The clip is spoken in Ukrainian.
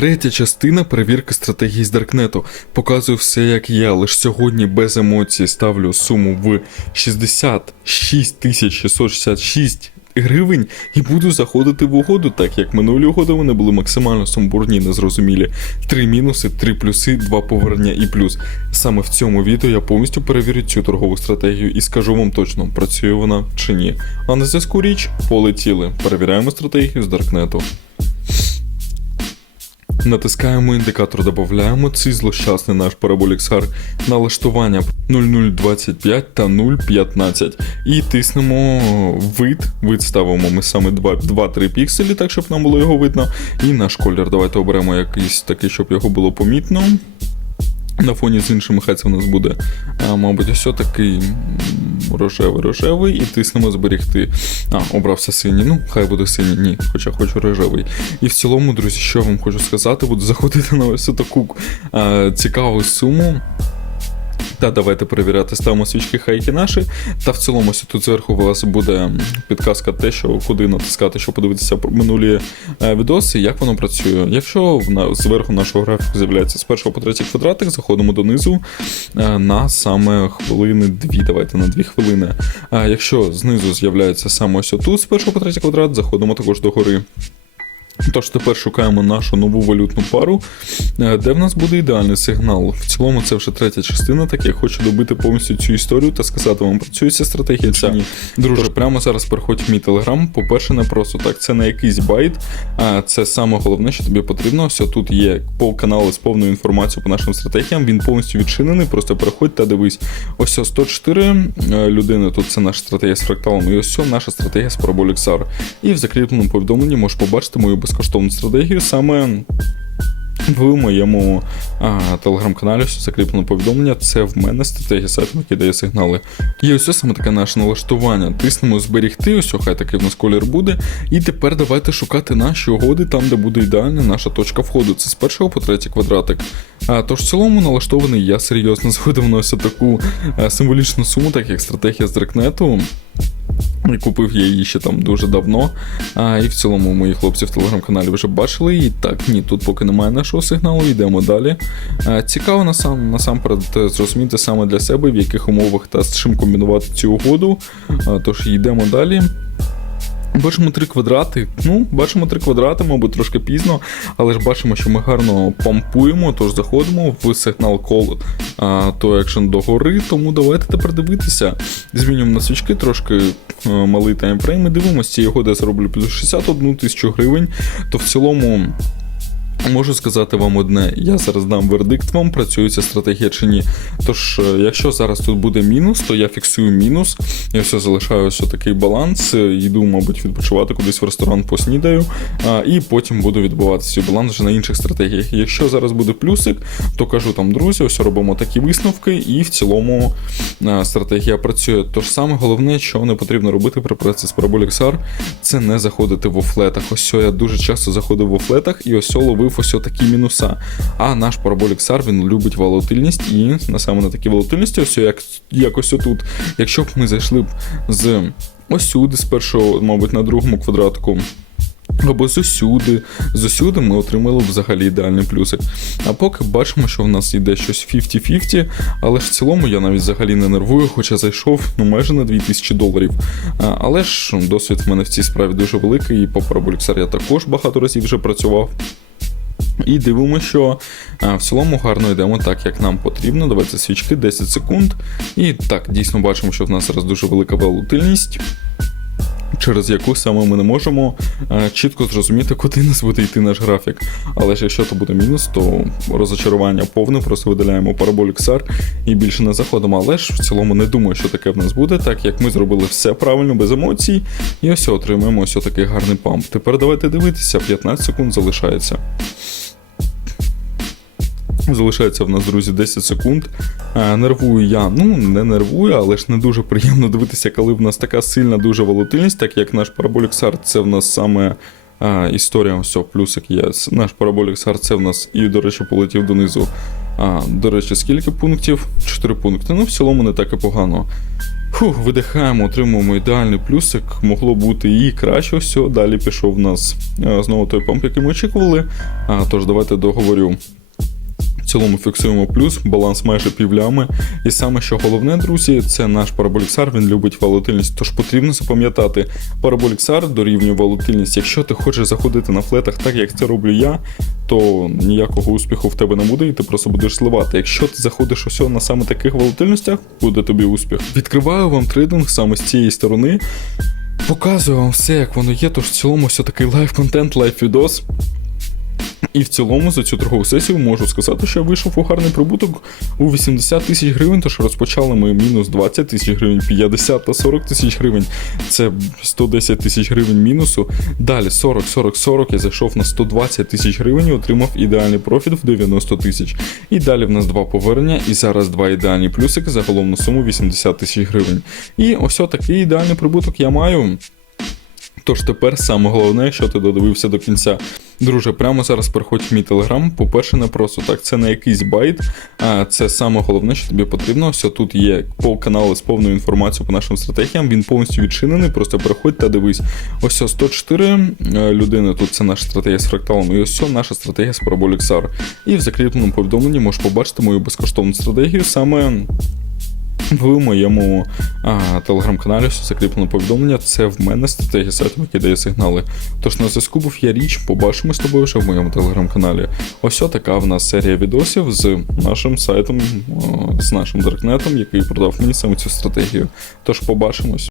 Третя частина перевірки стратегії з Даркнету. Показую все як є, лише сьогодні без емоцій ставлю суму в 66 тисяч 666 гривень і буду заходити в угоду, так як минулі угоди вони були максимально сумбурні і незрозумілі. Три мінуси, три плюси, два повернення і плюс. Саме в цьому відео я повністю перевірю цю торгову стратегію і скажу вам точно, працює вона чи ні. А на зв'язку річ полетіли. Перевіряємо стратегію з Даркнету. Натискаємо індикатор, додаємо цей злощасний наш параболіксар налаштування 0025 та 015 і тиснемо вид. Вид ставимо ми саме 2-3 пікселі, так щоб нам було його видно. І наш колір. Давайте оберемо якийсь такий, щоб його було помітно. На фоні з іншими хай це в нас буде, а, мабуть, ось такий рожевий рожевий і тиснемо зберігти. А, обрався синій. Ну, хай буде синій, ні, хоча хочу рожевий. І в цілому, друзі, що я вам хочу сказати, буду заходити на ось таку а, цікаву суму. Та давайте перевіряти, ставимо свічки хайки наші. Та в цілому тут зверху у вас буде підказка те, що куди натискати, щоб подивитися минулі е, відоси, як воно працює. Якщо зверху нашого графіку з'являється з першого по третій квадратик, заходимо донизу е, на саме хвилини дві. Давайте на дві хвилини. А якщо знизу з'являється саме ось тут з першого по третій квадрат, заходимо також до гори. Тож тепер шукаємо нашу нову валютну пару, е, де в нас буде ідеальний сигнал. В цілому це вже третя частина, так я хочу добити повністю цю історію та сказати вам, працює ця стратегія чи ні. Друже, прямо зараз переходь в мій телеграм. По-перше, не просто так, це не якийсь байт, а це саме головне, що тобі потрібно. Ось тут є пол канали з повною інформацією по нашим стратегіям. Він повністю відчинений. Просто переходь та дивись. Ось ось 104 е, людини. Тут це наша стратегія з фракталом. І ось ось наша стратегія з SAR. І в закріпленому повідомленні можеш побачити мою безкоштовну стратегію саме. В моєму телеграм-каналі що закріплено повідомлення. Це в мене стратегія сайту, який дає сигнали. І ось це саме таке наше налаштування. Тиснемо зберігти, ось хай такий в нас колір буде. І тепер давайте шукати наші угоди там, де буде ідеальна наша точка входу. Це з першого по третій квадратик. А, тож в цілому налаштований я серйозно зводив на ось таку символічну суму, так як стратегія з Дрекнету. Купив я її ще там дуже давно. А, І в цілому мої хлопці в телеграм-каналі вже бачили. І так, ні, тут поки немає нашого сигналу, йдемо далі. А, Цікаво насам, насамперед е, зрозуміти саме для себе, в яких умовах та з чим комбінувати цю угоду. А, Тож йдемо далі. Бачимо три квадрати. Ну, бачимо три квадрати, мабуть, трошки пізно, але ж бачимо, що ми гарно помпуємо, тож заходимо в сигнал кол то екшен догори, тому давайте тепер дивитися. Змінюємо на свічки трошки а, малий таймфрейм і дивимося, його десь роблю плюс 61 тисячу гривень, то в цілому. Можу сказати вам одне, я зараз дам вердикт вам, працює ця стратегія чи ні. Тож, е, якщо зараз тут буде мінус, то я фіксую мінус. Я все залишаю ось такий баланс. е, Йду, мабуть, відпочивати кудись в ресторан поснідаю, і потім буду відбувати цей баланс вже на інших стратегіях. Якщо зараз буде плюсик, то кажу там, друзі, ось робимо такі висновки, і в цілому а, стратегія працює. Тож саме головне, що не потрібно робити при праці з Parabolic це не заходити в офлетах. Ось я дуже часто заходив в офлетах і ось ловив ось такі мінуса. А наш Parabolic SAR, він любить волатильність, і саме на такій волатильності, ось як, як ось тут. Якщо б ми зайшли б з ось сюди, з першого, мабуть, на другому квадратку. Або з усюди. З усюди ми отримали б взагалі ідеальний плюсик. А поки бачимо, що в нас йде щось 50-50, але ж в цілому я навіть взагалі не нервую, хоча зайшов ну, майже на 2000 доларів. А, але ж досвід в мене в цій справі дуже великий, і по Parabolic я також багато разів вже працював. І дивимося, що в цілому гарно йдемо так, як нам потрібно. Давайте свічки 10 секунд. І так, дійсно бачимо, що в нас зараз дуже велика волатильність. Через яку саме ми не можемо е, чітко зрозуміти, куди нас буде йти наш графік. Але ж якщо то буде мінус, то розочарування повне, просто видаляємо Parabolic SAR і більше не заходимо. Але ж в цілому не думаю, що таке в нас буде, так як ми зробили все правильно, без емоцій. І ось отримуємо ось такий гарний памп. Тепер давайте дивитися, 15 секунд залишається. Залишається в нас, друзі, 10 секунд. Е, Нервую я. Ну, не нервую, але ж не дуже приємно дивитися, коли в нас така сильна дуже волатильність, так як наш Parabolic SAR, це в нас саме а, історія, ось плюсик є. Наш Parabolic SAR, це в нас і, до речі, полетів донизу. А, до речі, скільки пунктів? 4 пункти. Ну, в цілому не так і погано. Фух, видихаємо, отримуємо ідеальний плюсик. Могло бути і краще все. Далі пішов у нас е, знову той памп, який ми очікували. А, тож давайте договорю. Цілому фіксуємо плюс, баланс майже півлями. І саме що головне, друзі, це наш параболіксар, він любить волатильність. Тож потрібно запам'ятати, параболіксар дорівнює волатильність. Якщо ти хочеш заходити на флетах так, як це роблю я, то ніякого успіху в тебе не буде, і ти просто будеш сливати. Якщо ти заходиш ось на саме таких волатильностях, буде тобі успіх. Відкриваю вам трейдинг саме з цієї сторони. Показую вам все, як воно є, тож в цілому все такий лайв-контент, лайв-відос. І в цілому за цю торгову сесію можу сказати, що я вийшов у гарний прибуток у 80 тисяч гривень, тож розпочали ми мінус 20 тисяч гривень, 50 та 40 тисяч гривень. Це 110 тисяч гривень мінусу. Далі 40, 40, 40. Я зайшов на 120 тисяч гривень і отримав ідеальний профіт в 90 тисяч. І далі в нас два повернення, і зараз два ідеальні плюсики загалом на суму 80 тисяч гривень. І ось такий ідеальний прибуток я маю. Тож тепер саме головне, якщо ти додивився до кінця. Друже, прямо зараз переходь в мій телеграм. По-перше, не просто так, це не якийсь байт, а це саме головне, що тобі потрібно. Все тут є пол канали з повною інформацією по нашим стратегіям. Він повністю відчинений. Просто переходь та дивись. Ось все, 104 е, людини. Тут це наша стратегія з фракталом. І ось все наша стратегія з SAR. І в закріпленому повідомленні можеш побачити мою безкоштовну стратегію саме в моєму телеграм-каналі все закріплено повідомлення. Це в мене стратегія сайту, який дає сигнали. Тож на зв'язку був я річ, побачимо з тобою вже в моєму телеграм-каналі. Ось така в нас серія відосів з нашим сайтом, з нашим даркнетом, який продав мені саме цю стратегію. Тож побачимось.